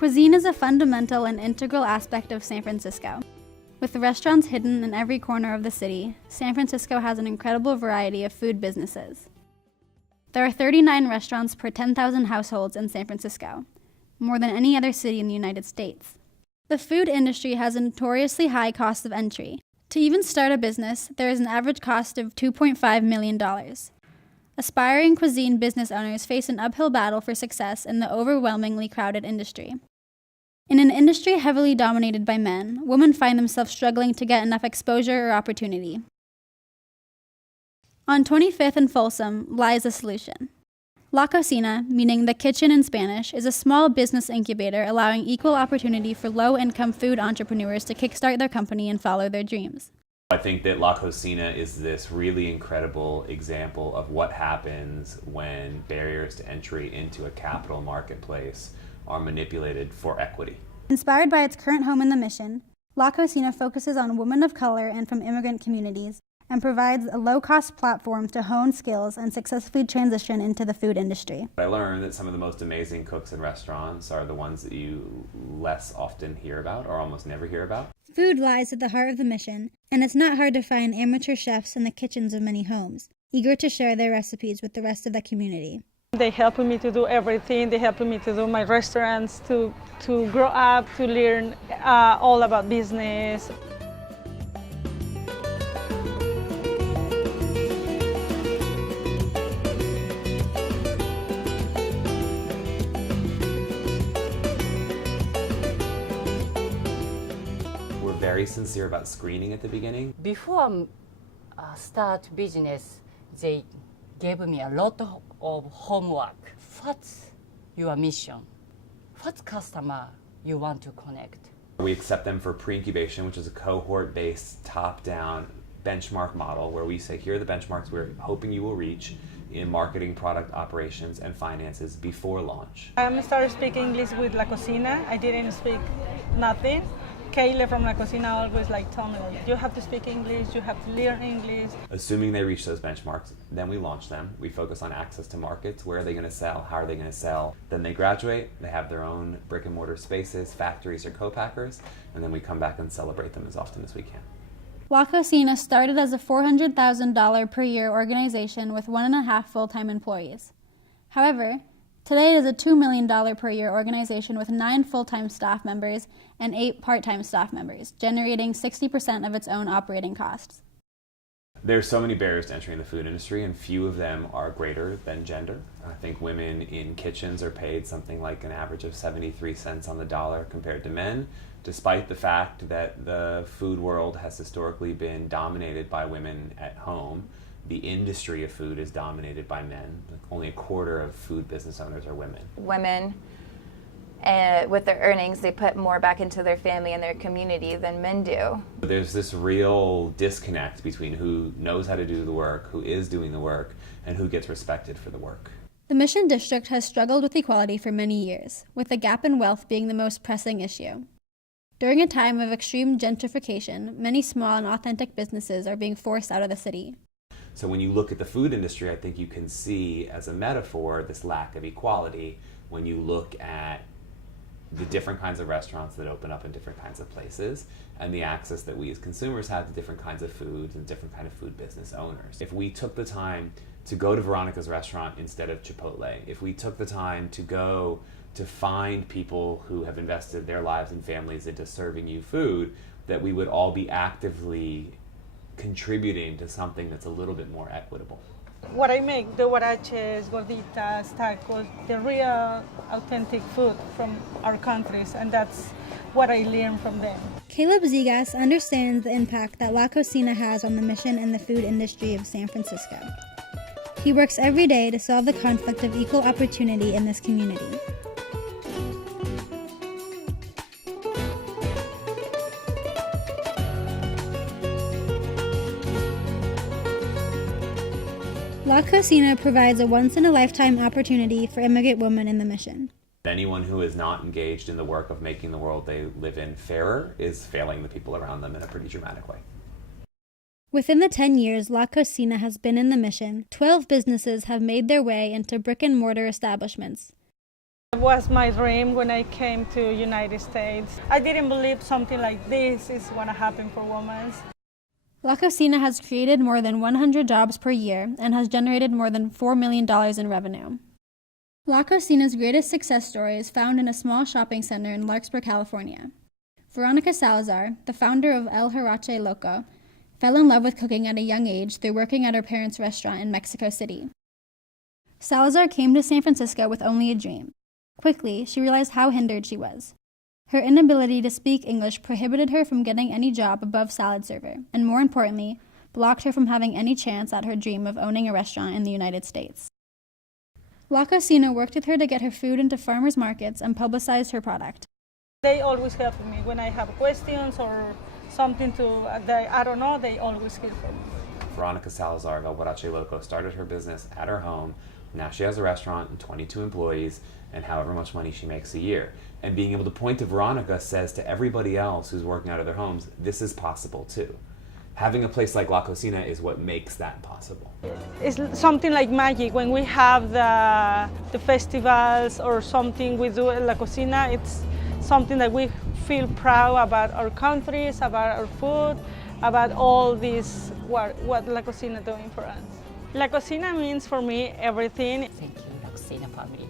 Cuisine is a fundamental and integral aspect of San Francisco. With restaurants hidden in every corner of the city, San Francisco has an incredible variety of food businesses. There are 39 restaurants per 10,000 households in San Francisco, more than any other city in the United States. The food industry has a notoriously high cost of entry. To even start a business, there is an average cost of $2.5 million. Aspiring cuisine business owners face an uphill battle for success in the overwhelmingly crowded industry. In an industry heavily dominated by men, women find themselves struggling to get enough exposure or opportunity. On 25th and Folsom lies a solution. La Cocina, meaning the kitchen in Spanish, is a small business incubator allowing equal opportunity for low-income food entrepreneurs to kickstart their company and follow their dreams. I think that La Cocina is this really incredible example of what happens when barriers to entry into a capital marketplace are manipulated for equity. Inspired by its current home in the Mission, La Cocina focuses on women of color and from immigrant communities and provides a low-cost platform to hone skills and successfully transition into the food industry. I learned that some of the most amazing cooks in restaurants are the ones that you less often hear about or almost never hear about. Food lies at the heart of the mission, and it's not hard to find amateur chefs in the kitchens of many homes, eager to share their recipes with the rest of the community. They helped me to do everything. They helped me to do my restaurants, to grow up, to learn all about business. We're very sincere about screening at the beginning. Before start business, they gave me a lot of homework. What's your mission? What customer you want to connect? We accept them for pre-incubation, which is a cohort-based, top-down benchmark model where we say, here are the benchmarks we're hoping you will reach in marketing, product operations, and finances before launch. I started speaking English with La Cocina. I didn't speak nothing. Kayla from La Cocina always told me, you have to speak English, you have to learn English. Assuming they reach those benchmarks, then we launch them. We focus on access to markets. Where are they going to sell? How are they going to sell? Then they graduate. They have their own brick and mortar spaces, factories, or co-packers, and then we come back and celebrate them as often as we can. La Cocina started as a $400,000 per year organization with 1.5 full-time employees. However, today it is a $2 million per year organization with 9 full-time staff members and 8 part-time staff members, generating 60% of its own operating costs. There's so many barriers to entry in the food industry, and few of them are greater than gender. I think women in kitchens are paid something like an average of 73 cents on the dollar compared to men, despite the fact that the food world has historically been dominated by women at home. The industry of food is dominated by men. Only a quarter of food business owners are women. Women, with their earnings, they put more back into their family and their community than men do. There's this real disconnect between who knows how to do the work, who is doing the work, and who gets respected for the work. The Mission District has struggled with equality for many years, with the gap in wealth being the most pressing issue. During a time of extreme gentrification, many small and authentic businesses are being forced out of the city. So when you look at the food industry, I think you can see as a metaphor this lack of equality when you look at the different kinds of restaurants that open up in different kinds of places and the access that we as consumers have to different kinds of foods and different kind of food business owners. If we took the time to go to Veronica's restaurant instead of Chipotle, if we took the time to go to find people who have invested their lives and families into serving you food, that we would all be actively contributing to something that's a little bit more equitable. What I make, the huaraches, gorditas, tacos, the real authentic food from our countries, and that's what I learned from them. Caleb Zigas understands the impact that La Cocina has on the mission and the food industry of San Francisco. He works every day to solve the conflict of equal opportunity in this community. La Cocina provides a once-in-a-lifetime opportunity for immigrant women in the mission. Anyone who is not engaged in the work of making the world they live in fairer is failing the people around them in a pretty dramatic way. Within the 10 years La Cocina has been in the mission, 12 businesses have made their way into brick-and-mortar establishments. It was my dream when I came to United States. I didn't believe something like this is going to happen for women. La Cocina has created more than 100 jobs per year and has generated more than $4 million in revenue. La Cocina's greatest success story is found in a small shopping center in Larkspur, California. Veronica Salazar, the founder of El Jarache Loco, fell in love with cooking at a young age through working at her parents' restaurant in Mexico City. Salazar came to San Francisco with only a dream. Quickly, she realized how hindered she was. Her inability to speak English prohibited her from getting any job above salad server, and more importantly, blocked her from having any chance at her dream of owning a restaurant in the United States. La Cocina worked with her to get her food into farmers markets and publicized her product. They always help me when I have questions or something I don't know, they always help me. Veronica Salazar of El Guarache Loco started her business at her home. Now she has a restaurant and 22 employees and however much money she makes a year. And being able to point to Veronica says to everybody else who's working out of their homes, this is possible too. Having a place like La Cocina is what makes that possible. It's something like Maggie. When we have the festivals or something we do at La Cocina, it's something that we feel proud about our countries, about our food, about all this, what La Cocina doing for us. La Cocina means for me everything. Thank you, La Cocina family.